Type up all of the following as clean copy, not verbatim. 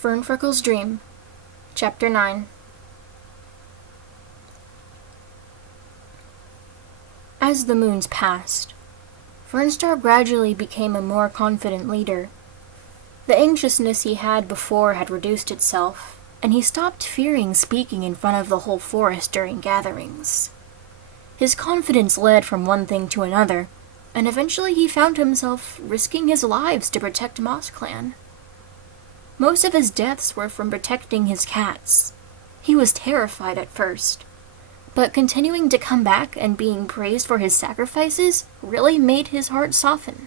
Fernfreckle's Dream, Chapter 9. As the moons passed, Fernstar gradually became a more confident leader. The anxiousness he had before had reduced itself, and he stopped fearing speaking in front of the whole forest during gatherings. His confidence led from one thing to another, and eventually he found himself risking his lives to protect Moss Clan. Most of his deaths were from protecting his cats. He was terrified at first, but continuing to come back and being praised for his sacrifices really made his heart soften.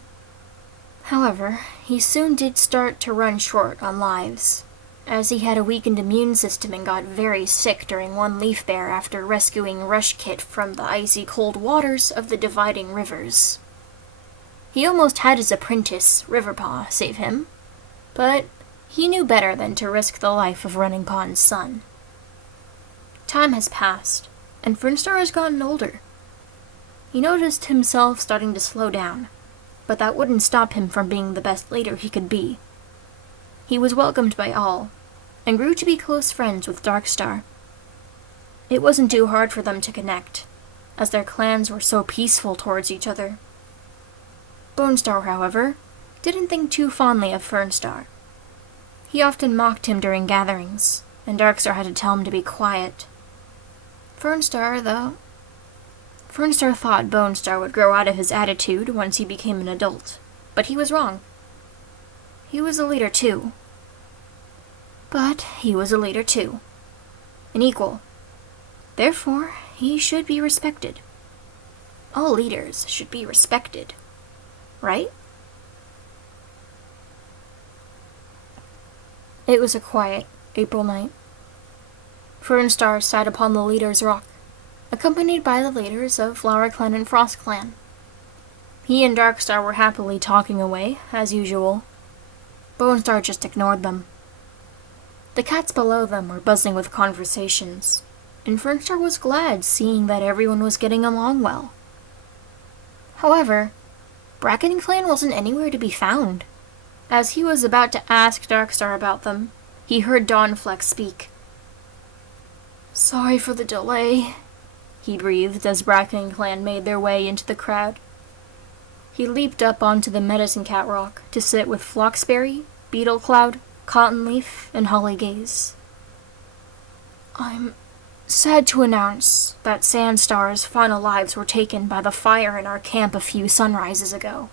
However, he soon did start to run short on lives, as he had a weakened immune system and got very sick during one leaf bear after rescuing Rush Kit from the icy cold waters of the dividing rivers. He almost had his apprentice, Riverpaw, save him, but he knew better than to risk the life of Running Pond's son. Time has passed, and Fernstar has gotten older. He noticed himself starting to slow down, but that wouldn't stop him from being the best leader he could be. He was welcomed by all, and grew to be close friends with Darkstar. It wasn't too hard for them to connect, as their clans were so peaceful towards each other. Bonestar, however, didn't think too fondly of Fernstar. He often mocked him during gatherings, and Darkstar had to tell him to be quiet. Fernstar thought Bonestar would grow out of his attitude once he became an adult, but he was wrong. He was a leader too. An equal. Therefore, he should be respected. All leaders should be respected, right? It was a quiet April night. Fernstar sat upon the Leader's Rock, accompanied by the leaders of Flower Clan and Frost Clan. He and Darkstar were happily talking away, as usual. Bonestar just ignored them. The cats below them were buzzing with conversations, and Fernstar was glad seeing that everyone was getting along well. However, Bracken Clan wasn't anywhere to be found. As he was about to ask Darkstar about them, he heard Dawnfleck speak. "Sorry for the delay," he breathed as Bracken Clan made their way into the crowd. He leaped up onto the Medicine Cat Rock to sit with Floxberry, Beetlecloud, Cottonleaf, and Hollygaze. "I'm sad to announce that Sandstar's final lives were taken by the fire in our camp a few sunrises ago."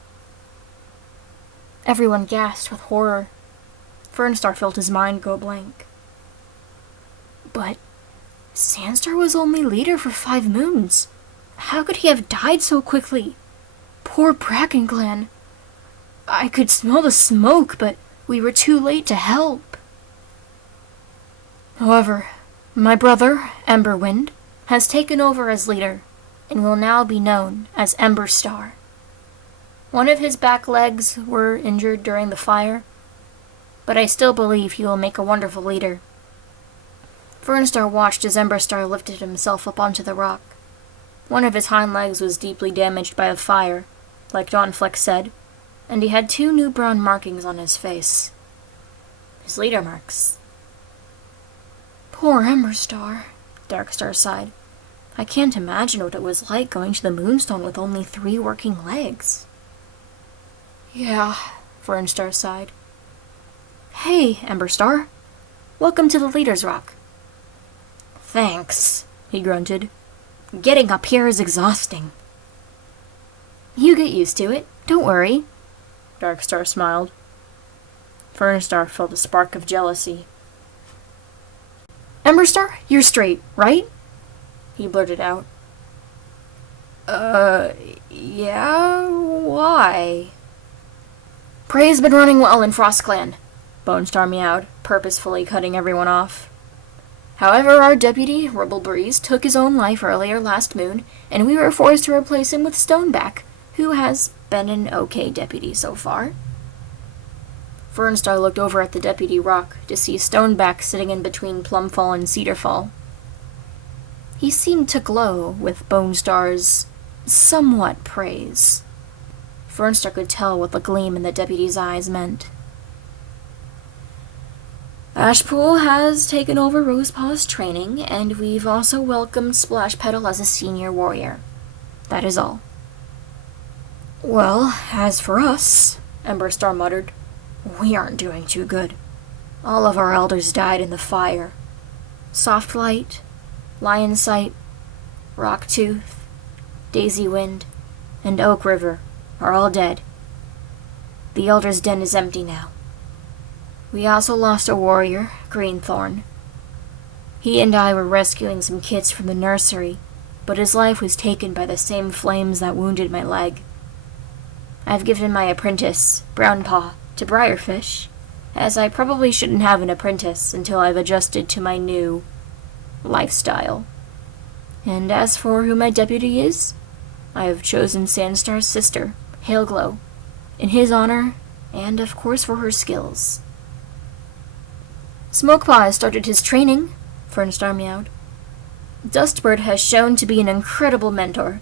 Everyone gasped with horror. Fernstar felt his mind go blank. But Sandstar was only leader for 5 moons. How could he have died so quickly? Poor Bracken Clan. I could smell the smoke, but we were too late to help. However, my brother, Emberwind, has taken over as leader, and will now be known as Emberstar. One of his back legs were injured during the fire, but I still believe he will make a wonderful leader. Fernstar watched as Emberstar lifted himself up onto the rock. One of his hind legs was deeply damaged by the fire, like Dawnfleck said, and he had 2 new brown markings on his face. His leader marks. "Poor Emberstar," Darkstar sighed. "I can't imagine what it was like going to the Moonstone with only 3 working legs." "Yeah," Fernstar sighed. "Hey, Emberstar. Welcome to the Leader's Rock." "Thanks," he grunted. "Getting up here is exhausting." "You get used to it. Don't worry." Darkstar smiled. Fernstar felt a spark of jealousy. "Emberstar, you're straight, right?" he blurted out. Yeah, why?" "Prey's been running well in Frost Clan," Bonestar meowed, purposefully cutting everyone off. "However, our deputy, Ribblebreeze, took his own life earlier last moon, and we were forced to replace him with Stoneback, who has been an okay deputy so far." Fernstar looked over at the deputy rock to see Stoneback sitting in between Plumfall and Cedarfall. He seemed to glow with Bonestar's somewhat praise. Fernstar could tell what the gleam in the deputy's eyes meant. Ashpool has taken over Rosepaw's training, and we've also welcomed Splashpetal as a senior warrior. That is all. Well, as for us, Emberstar muttered, we aren't doing too good. All of our elders died in the fire. Softlight, Lionsight, Rocktooth, Daisywind, and Oak River are all dead. The Elder's Den is empty now. We also lost a warrior, Greenthorn. He and I were rescuing some kits from the nursery, but his life was taken by the same flames that wounded my leg. I've given my apprentice, Brownpaw, to Briarfish, as I probably shouldn't have an apprentice until I've adjusted to my new lifestyle. And as for who my deputy is, I have chosen Sandstar's sister, Hailglow, in his honor, and of course for her skills. Smokepaw has started his training, Fernstar meowed. Dustbird has shown to be an incredible mentor.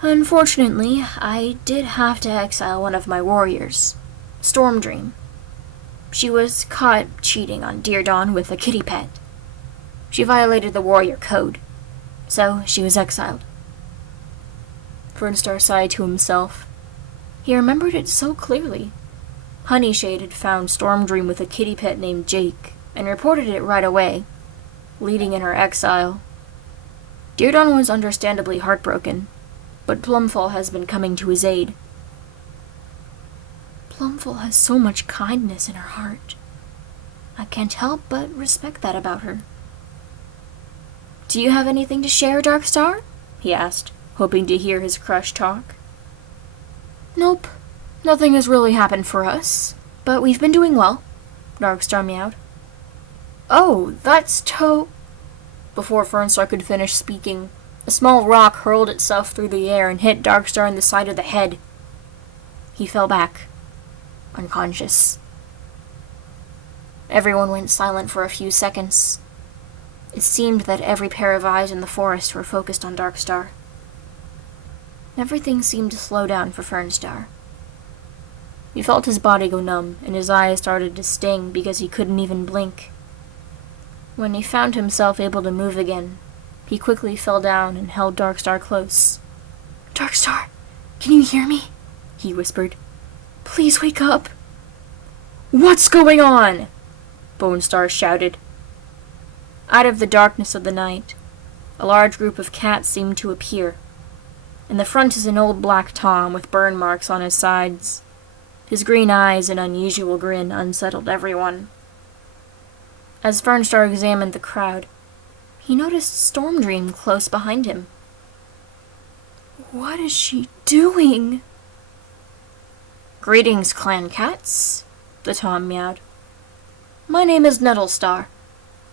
Unfortunately, I did have to exile one of my warriors, Stormdream. She was caught cheating on Deer Dawn with a kitty pet. She violated the warrior code, so she was exiled. Fernstar sighed to himself. He remembered it so clearly. Honeyshade had found Stormdream with a kitty pet named Jake, and reported it right away, leading in her exile. Deer Dawn was understandably heartbroken, but Plumfall has been coming to his aid. Plumfall has so much kindness in her heart. I can't help but respect that about her. Do you have anything to share, Darkstar? He asked, hoping to hear his crush talk. Nope. Nothing has really happened for us, but we've been doing well, Darkstar meowed. Oh, that's Before Fernstar could finish speaking, a small rock hurled itself through the air and hit Darkstar in the side of the head. He fell back, unconscious. Everyone went silent for a few seconds. It seemed that every pair of eyes in the forest were focused on Darkstar. Everything seemed to slow down for Fernstar. He felt his body go numb, and his eyes started to sting because he couldn't even blink. When he found himself able to move again, he quickly fell down and held Darkstar close. Darkstar, can you hear me? He whispered. Please wake up. What's going on? Bonestar shouted. Out of the darkness of the night, a large group of cats seemed to appear. In the front is an old black Tom with burn marks on his sides. His green eyes and unusual grin unsettled everyone. As Fernstar examined the crowd, he noticed Stormdream close behind him. What is she doing? Greetings, clan cats, the Tom meowed. My name is Nettlestar.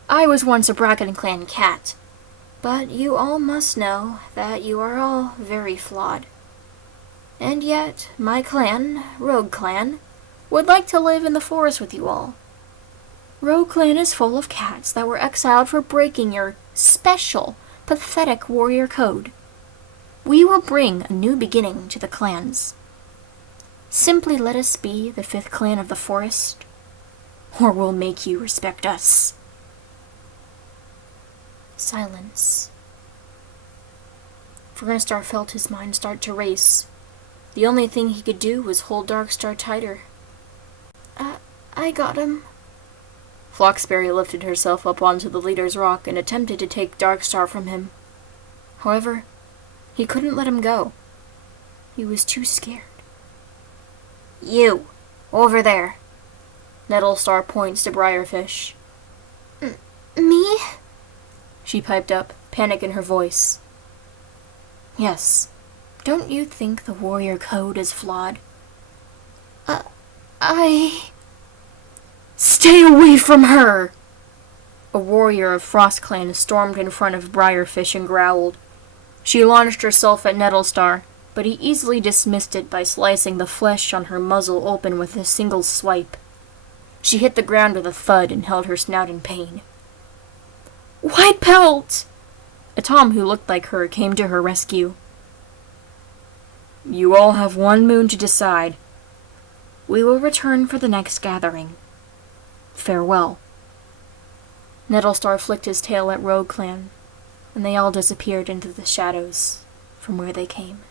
I was once a Bracken clan cat, but you all must know that you are all very flawed. And yet, my clan, Rogue Clan, would like to live in the forest with you all. Rogue Clan is full of cats that were exiled for breaking your special, pathetic warrior code. We will bring a new beginning to the clans. Simply let us be the 5th clan of the forest, or we'll make you respect us. Silence. Fernstar felt his mind start to race. The only thing he could do was hold Darkstar tighter. I got him. Floxberry lifted herself up onto the leader's rock and attempted to take Darkstar from him. However, he couldn't let him go. He was too scared. You, over there. Nettlestar points to Briarfish. Me? She piped up, panic in her voice. Yes. Don't you think the warrior code is flawed? Stay away from her! A warrior of FrostClan stormed in front of Briarfish and growled. She launched herself at Nettlestar, but he easily dismissed it by slicing the flesh on her muzzle open with a single swipe. She hit the ground with a thud and held her snout in pain. White Pelt! A Tom who looked like her came to her rescue. You all have 1 moon to decide. We will return for the next gathering. Farewell." Nettlestar flicked his tail at Rogue Clan, and they all disappeared into the shadows from where they came.